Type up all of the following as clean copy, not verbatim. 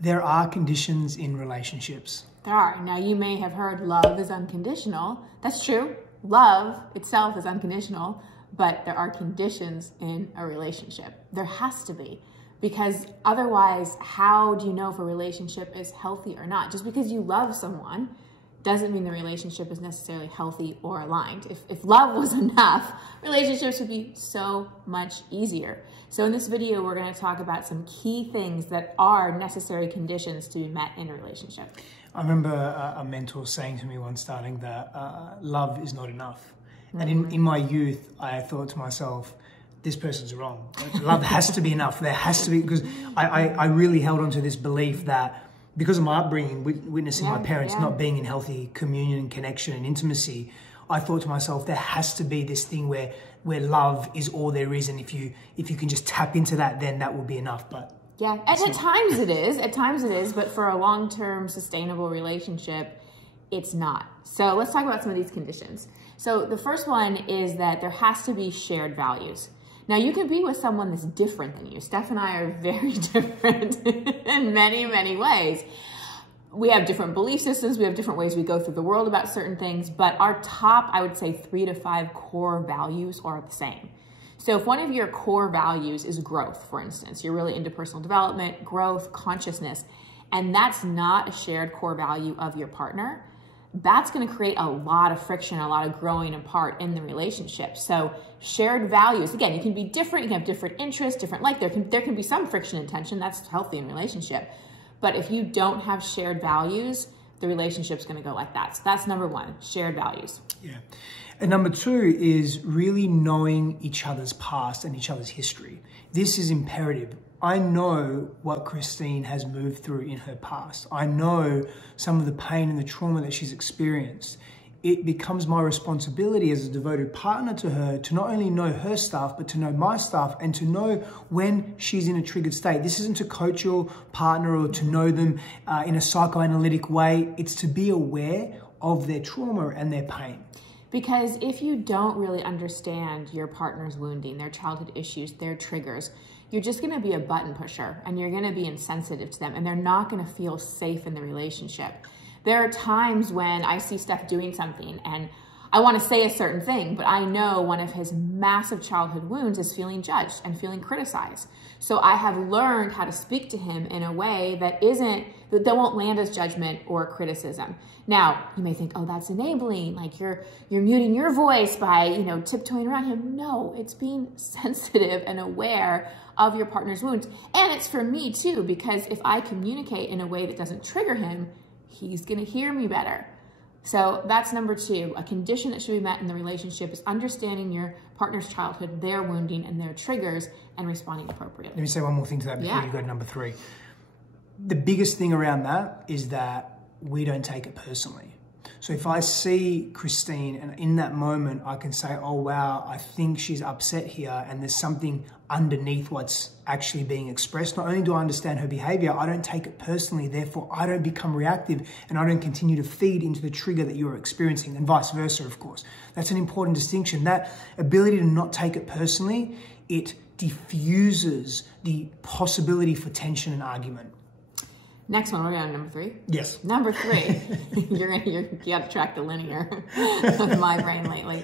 There are conditions in relationships. There are. Now, you may have heard love is unconditional. That's true. Love itself is unconditional, but there are conditions in a relationship. There has to be, because otherwise, how do you know if a relationship is healthy or not? Just because you love someone doesn't mean the relationship is necessarily healthy or aligned. If love was enough, relationships would be so much easier. So in this video, we're going to talk about some key things that are necessary conditions to be met in a relationship. I remember a mentor saying to me once, starting that love is not enough. And in my youth, I thought to myself, this person's wrong. Love has to be enough. There has to be, because I really held on to this belief that because of my upbringing, witnessing my parents not being in healthy communion and connection and intimacy, I thought to myself, there has to be this thing where love is all there is, and if you can just tap into that, then that will be enough. But yeah, and at times it is, but for a long-term sustainable relationship, it's not. So let's talk about some of these conditions. So the first one is that there has to be shared values. Now, you can be with someone that's different than you. Steph and I are very different in many, many ways. We have different belief systems. We have different ways we go through the world about certain things. But our top, I would say, 3 to 5 core values are the same. So if one of your core values is growth, for instance, you're really into personal development, growth, consciousness, and that's not a shared core value of your partner, that's going to create a lot of friction, a lot of growing apart in the relationship. So shared values, again, you can be different, you can have different interests, different, like there can be some friction and tension, that's healthy in relationship. But if you don't have shared values, the relationship's going to go like that. So that's number 1, shared values. Yeah. And number 2 is really knowing each other's past and each other's history. This is imperative. I know what Christine has moved through in her past. I know some of the pain and the trauma that she's experienced. It becomes my responsibility as a devoted partner to her to not only know her stuff, but to know my stuff and to know when she's in a triggered state. This isn't to coach your partner or to know them in a psychoanalytic way. It's to be aware of their trauma and their pain. Because if you don't really understand your partner's wounding, their childhood issues, their triggers, you're just going to be a button pusher and you're going to be insensitive to them and they're not going to feel safe in the relationship. There are times when I see Steph doing something and I want to say a certain thing, but I know one of his massive childhood wounds is feeling judged and feeling criticized. So I have learned how to speak to him in a way that won't land as judgment or criticism. Now, you may think, oh, that's enabling, like you're muting your voice by, tiptoeing around him. No, it's being sensitive and aware of your partner's wounds. And it's for me too, because if I communicate in a way that doesn't trigger him, he's going to hear me better. So that's number 2. A condition that should be met in the relationship is understanding your partner's childhood, their wounding, and their triggers, and responding appropriately. Let me say one more thing to that before you go to number 3. The biggest thing around that is that we don't take it personally. So if I see Christine and in that moment I can say, oh wow, I think she's upset here and there's something underneath what's actually being expressed. Not only do I understand her behavior, I don't take it personally, therefore I don't become reactive and I don't continue to feed into the trigger that you're experiencing, and vice versa, of course. That's an important distinction. That ability to not take it personally, it diffuses the possibility for tension and argument. Next one, we're going to number 3. Yes. Number 3, you got to track the linear of my brain lately.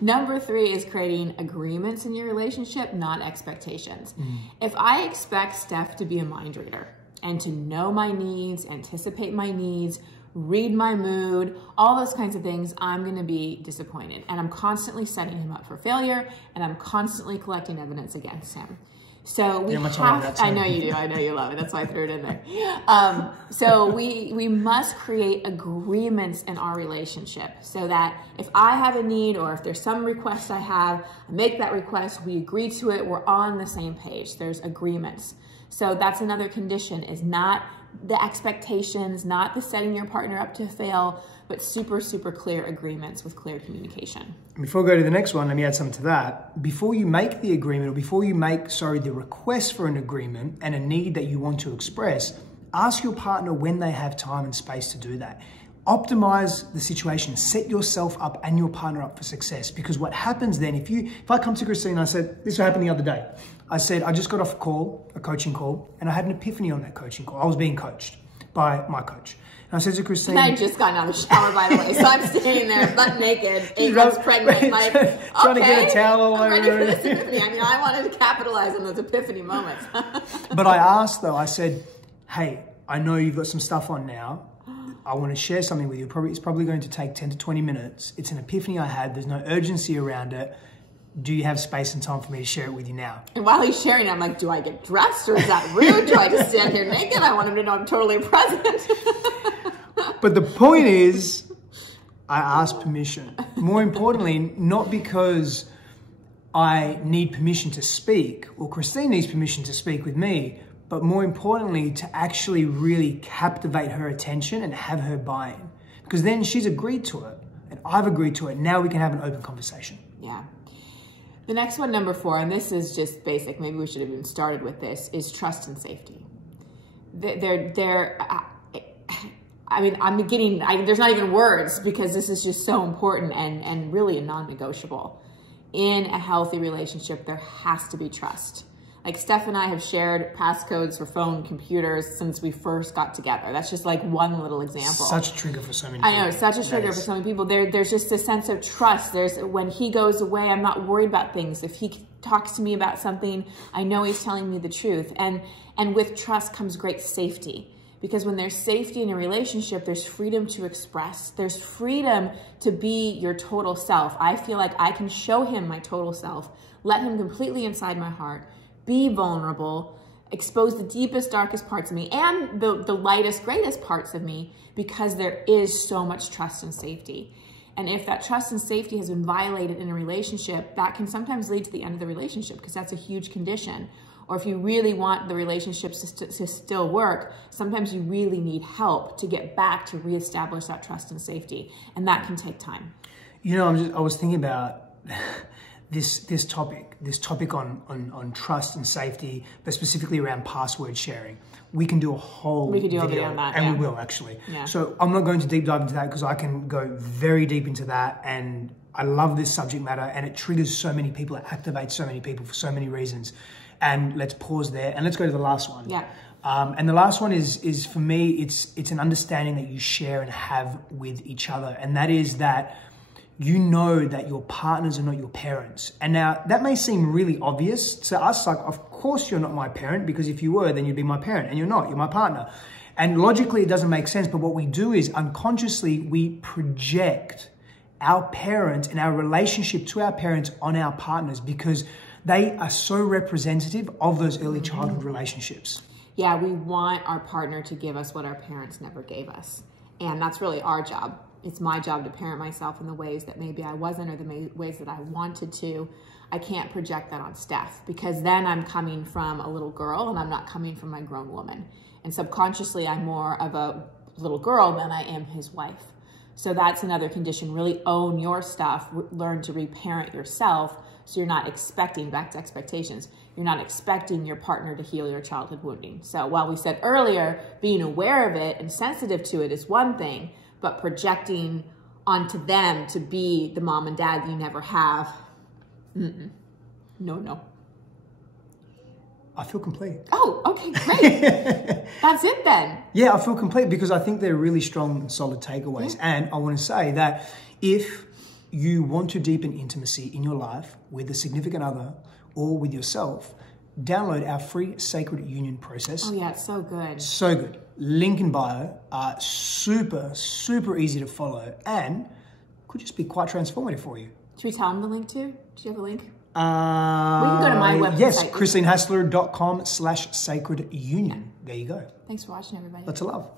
Number 3 is creating agreements in your relationship, not expectations. If I expect Steph to be a mind reader and to know my needs, anticipate my needs, read my mood, all those kinds of things, I'm going to be disappointed. And I'm constantly setting him up for failure, and I'm constantly collecting evidence against him. So we I know you do. I know you love it. That's why I threw it in there. So we must create agreements in our relationship so that if I have a need or if there's some request I have, I make that request, we agree to it, we're on the same page. There's agreements. So that's another condition, is not the expectations, not the setting your partner up to fail, but super, super clear agreements with clear communication. Before I go to the next one, let me add something to that. Before you make the agreement, or before you make, the request for an agreement and a need that you want to express, ask your partner when they have time and space to do that. optimize the situation, set yourself up and your partner up for success. Because what happens then, if I come to Christine and I said, this happened the other day. I said, I just got off a coaching call, and I had an epiphany on that coaching call. I was being coached by my coach. And I said to Christine... And I just got out of the shower, by the way, so I'm sitting there butt naked, 8 months pregnant, like, trying to get a towel all over. I'm ready for this epiphany. I mean, I wanted to capitalize on those epiphany moments. But I asked, though, I said, hey, I know you've got some stuff on now. I want to share something with you. It's probably going to take 10 to 20 minutes. It's an epiphany I had. There's no urgency around it. Do you have space and time for me to share it with you now? And while he's sharing it, I'm like, do I get dressed, or is that rude? Do I just stand here naked? I want him to know I'm totally present. But the point is, I asked permission. More importantly, not because I need permission to speak, or Christine needs permission to speak with me, but more importantly, to actually really captivate her attention and have her buy-in. Because then she's agreed to it, and I've agreed to it. Now we can have an open conversation. Yeah. The next one, number 4, and this is just basic, maybe we should have even started with this, is trust and safety. There's not even words, because this is just so important and really a non-negotiable. In a healthy relationship, there has to be trust. Like Steph and I have shared passcodes for phone, computers since we first got together. That's just like one little example. Such a trigger for so many people. I know, such a trigger for so many people. There's just a sense of trust. When he goes away, I'm not worried about things. If he talks to me about something, I know he's telling me the truth. And with trust comes great safety. Because when there's safety in a relationship, there's freedom to express. There's freedom to be your total self. I feel like I can show him my total self, let him completely inside my heart, be vulnerable, expose the deepest, darkest parts of me and the lightest, greatest parts of me, because there is so much trust and safety. And if that trust and safety has been violated in a relationship, that can sometimes lead to the end of the relationship, because that's a huge condition. Or if you really want the relationships to still work, sometimes you really need help to get back to reestablish that trust and safety. And that can take time. You know, I was thinking about this topic on trust and safety, but specifically around password sharing. We can do a whole video on that, and we will actually. Yeah. So I'm not going to deep dive into that, because I can go very deep into that, and I love this subject matter, and it triggers so many people, it activates so many people for so many reasons. And let's pause there and let's go to the last one. Yeah. And the last one is for me, it's an understanding that you share and have with each other, and that is that you know that your partners are not your parents. And now that may seem really obvious to us, like, of course you're not my parent, because if you were, then you'd be my parent, and you're not, you're my partner. And logically it doesn't make sense, but what we do is unconsciously we project our parents and our relationship to our parents on our partners, because they are so representative of those early childhood relationships. Yeah, we want our partner to give us what our parents never gave us. And that's really our job. It's my job to parent myself in the ways that maybe I wasn't, or the ways that I wanted to. I can't project that on Steph, because then I'm coming from a little girl and I'm not coming from my grown woman. And subconsciously, I'm more of a little girl than I am his wife. So that's another condition. Really own your stuff. Learn to reparent yourself, so you're not expecting, back to expectations, you're not expecting your partner to heal your childhood wounding. So while we said earlier, being aware of it and sensitive to it is one thing, but projecting onto them to be the mom and dad you never have, no. I feel complete. Oh, okay, great. That's it then. Yeah, I feel complete, because I think they're really strong and solid takeaways. Yeah. And I want to say that if you want to deepen intimacy in your life with a significant other or with yourself, download our free Sacred Union process. Oh yeah, it's so good. So good. Link in bio. Super, super easy to follow, and could just be quite transformative for you. Should we tell them the link too? Do you have a link? We can go to my website. Yes, christinehassler.com/sacred union. There you go. Thanks for watching, everybody. Lots of love.